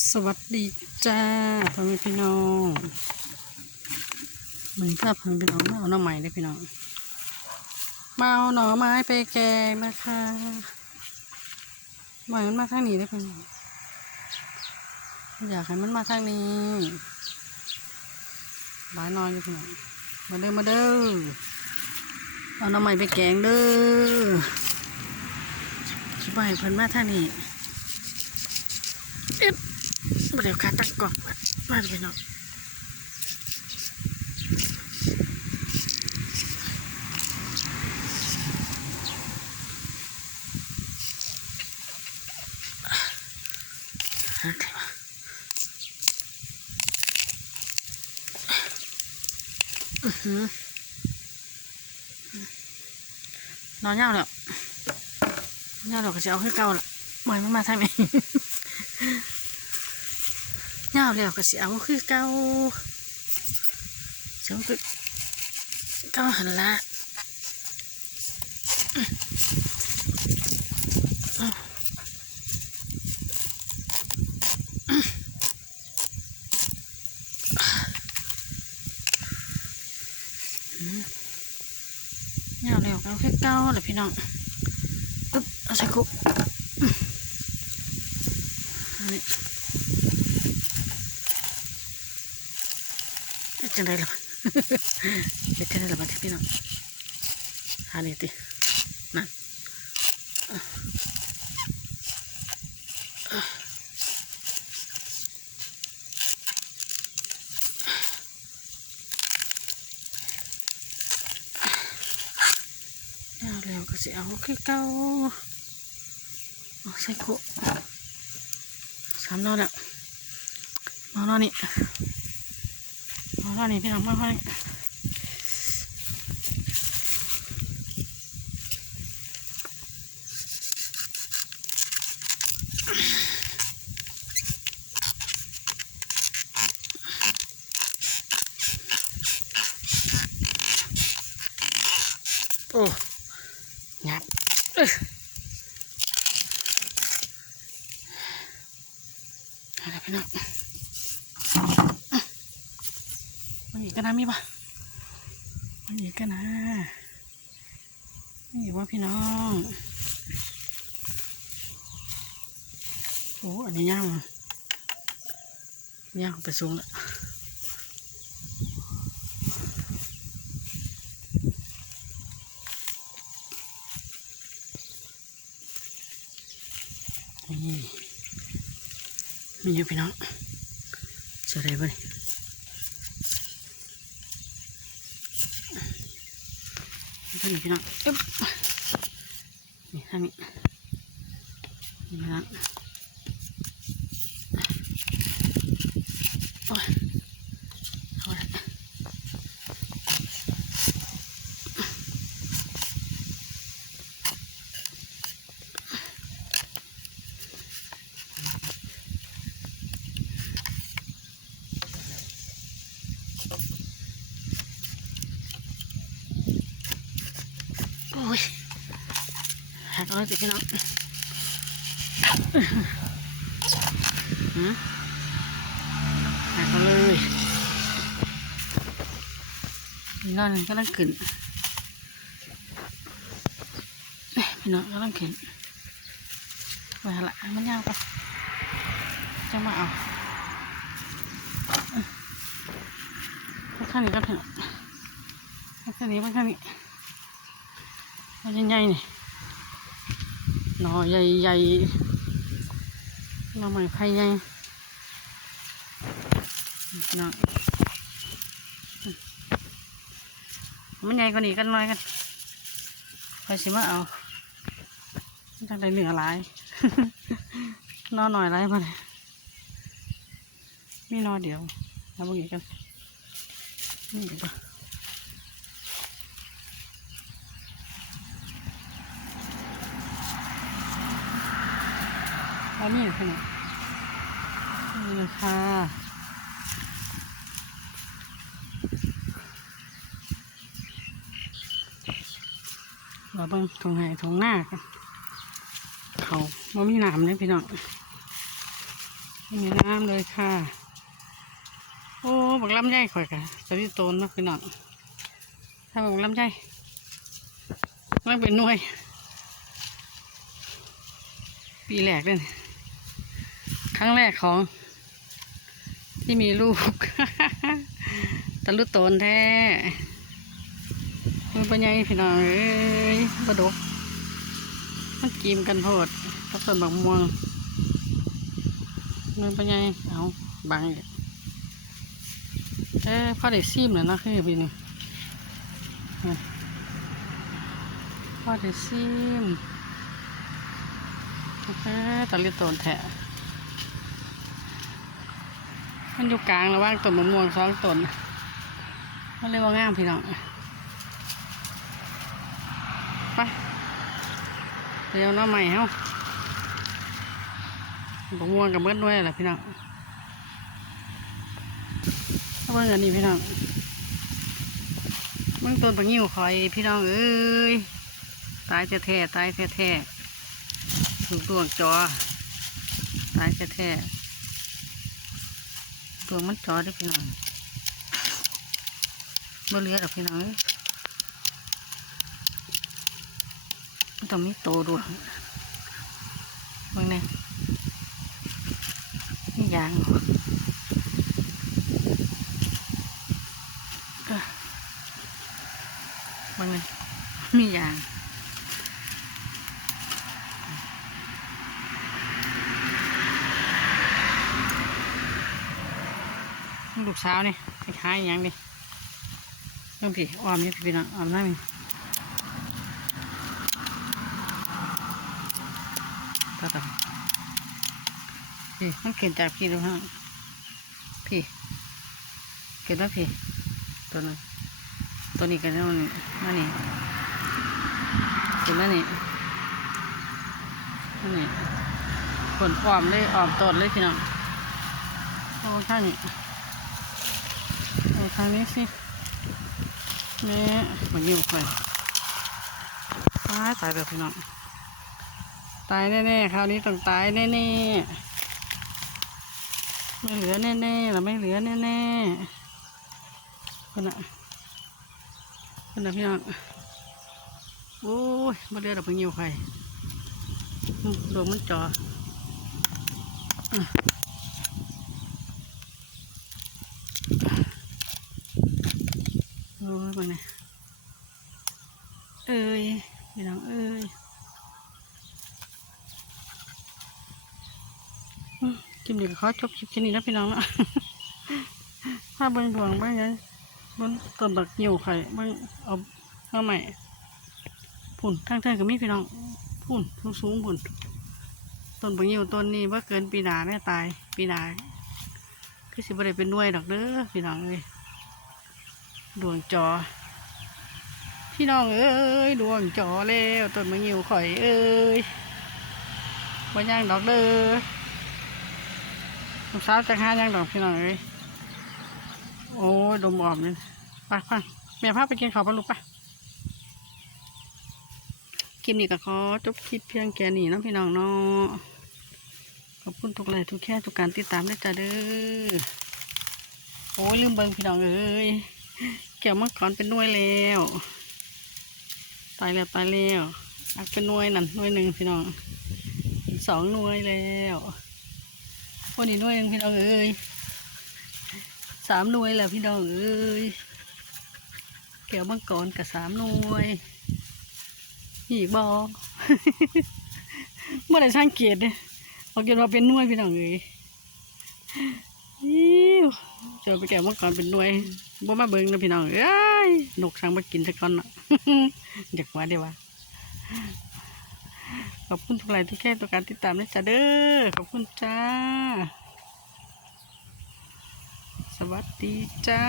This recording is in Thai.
สวัสดีจ้าพ่อแม่พี่น้องเหมันนี้ถ้าพ่อแม่พี่น้องมาเอาหน่อไม้ได้พี่น้องมาเอาหน่อไม้ไปแกงนะคะหมายมันมาทางนี้ได้พี่น้องอยากให้มันมาทางนี้หลายหนอนอยู่พี่น้องมาเด้อมาเด้อเอาหน่อไม้ไปแกงเด้อชิบายเพิ่นมาทางนี้ เดี๋ยวขาตั้งกล่องมามาเลยเนาะฮะใครวะอื้อหือนอนยาแล้วนอนยาวแล้วก็จะเอาขึ้นเก่าละหมอยมันมาทางนี้ ยาวแล้วก็สิเอาคือเก่าเสียงคือเก่าหันละยาวแล้วก็เอาคือเก่าแหละพี่น้องอึ๊บเอาใส่กุอันนี้ เฮ็ด จังไดล่ะเฮ็ดจังไดล่ะบัดนี้พี่น้องหานี่ตินั่นอะอะเอาแล้วก็สิเอาคือเก่าเอาใส่โคสามนอนแล้วนอนนอนนี่ มาแล้วนี่พี่น้องมาแล้วนี่โอ้งับเอ้ยเอาละพี่น้อง มัน อีกกันะมีปะมันอีกกันะนี่ว่าพี่น้องโอ้อันนี้ย่างย่างไปสูงแล้วนี่มีอยู่พี่น้องเจออะไรบ้าง ท่านพี่น้องอึ๊บนี่ท่างนี้นี่นะโอ้ย อ้ยหักเอาเลยสิพี่น้องหักเอาเลยนี่นอนกำลังขึ้นเอ้ยพี่น้องกำลังขึ้นไปหาละมันยาวไปจะมาเอาข้างนี้ก็ถึงข้างนี้ข้างนี้ มันใหญ่ๆนี่หน่อใหญ่ๆเราไม่ไผ่ใหญ่นี่น้องมันใหญ่กว่านี้กันหน่อยกันไปสิมาเอาจังได้เหนือหลายนอหน่อยไรมาเลยมีนอเดียวแล้วบุกอีกกันนี่ดีกว่า แล้วนี่คือไหนนี่นะคะเราเบิ่งทงไห้ทงหน้ากันเขาบ่มีน้ำเลยพี่น้องไม่มีน้ำเลยค่ะ โอ้บักลำไยข่อยกะสวิโตนนาะพี่น้องถ้าบักลำไยมันเป็นหน่วย ปีแรกเลย รั้งแรกของ ที่มีลูกตะลุโตนแท้มันเป็นไงพี่น้องเอ้ยบดกมันกีมกันโพดกับต้นบักม่วงมันเป็นไงเอาบังอีกเอ้พ่อได้ซีมแล้วนะคือพี่นี่นี่พ่อได้ซีมเอ้ตะลิโตนแท้ มันอยู่กลางระหว่างต้นมะม่วงสองต้นมันเรียกว่างามพี่น้องไปเดี๋ยวน้ำใหม่เฮาบกม่วงกับเบิดด้วยแหละพี่น้องเอาเบิ่งอันนี้พี่น้องเบิ่งต้นปังยิ้วคอยพี่น้องเอ้ยตายแท้ๆตายแท้ๆถูกดวงจอตายแท้ๆ ดวงมันจอเด้พี่น้องบ่เลือหรอกพี่น้องมันต้องมีโตดวงเบิ่งแน่นี่ยางเอ้อเบิ่งแน่มียาง ลูกสาวนี่คล้ายๆอหยังดิเรื่องพี่ออมนี่พี่น้องออมน้ามีต่อต่อพี่มันเกิดจากพี่ดูฮะพี่เกิดแล้วพี่ตัวนึงตัวนี้กันแล้วมันนั่นนี่เกิดแล้วนี่นั่นนี่ผลออมเลยออมต้นเลยพี่น้องโอ้ท่านนี่ ทางนี้สิแม่มายิ้มไปตายตายแบบพี่น้องตายแน่ๆคราวนี้ต้องตายแน่ๆไม่เหลือแน่ๆเราไม่เหลือแน่ๆคนน่ะคนน่ะพี่น้องโอ้ยมาเลือดเราไปยิ้มไปดวงมันจ่ออะ โอ้ยมันนี่ยเอ้ยพี่น้องเอ้ยอืมคลิปนี้ก็ขอจบคลิปแค่นี้นะพี่น้องเนาะถ้าเบิ่งดวงเบิ่งไงบนต้นบักหิวไข่เบิ่งเอาเอาใหม่พุ่นทางเทิงก็มีพี่น้องพุ่นสูงสูงพุ่นต้นบักหิวต้นนี้ว่าเกินปีหนาแน่ตายปีหนาคือสิบ่ได้เป็นหน่วยดอกเด้อพี่น้องเอ้ย ดวงจอ พี่น้องเอ้ยดวงจอแล้วต้นมะงิวข่อยเอ้ยบ่ย่างดอกเด้อลูกสาวจะหาย่างดอกพี่น้องเอ้ยโอ้ยดมออมนี่ไปไปแม่พาไปกินข้าวปะลูกปะคลิปนี้ก็ขอจบคลิปเพียงแค่นี้นะพี่น้องเนาะขอบคุณทุกไลค์ทุกแค่ทุกการติดตามด้วยจ้าเด้อโอ้ยลืมเบิ่งพี่น้องเอ้ย เกี่ยวมังกรเป็นน่วยแล้วตายแล้วตายแล้วอักเป็นน่วยนั่นน่วยหนึ่งพี่น้องสองน่วยแล้ววันนี้น่วยหนึ่งพี่น้องเอ้ยสามน่วยแล้วพี่น้องเอ้ยเกี่ยวมังกรกับสามน่วยอีกบอเมื่อไรช่างเกียรติเนี่ยเอาเกียรติมาเป็นน่วยพี่น้องเอ้ยอิ๊ว เจอไปแก่เมื่อก่อนเป็นหน่วยบ่มาเบิ่งนะพี่น้องเอ้ยนกสั่งมากินสักก่อนเนาะอยากว่าเดี๋ยวว่าขอบคุณทุกไลน์ที่แค่ตัวการติดตามนะจ้าเด้อขอบคุณจ้า สวัสดีจ้า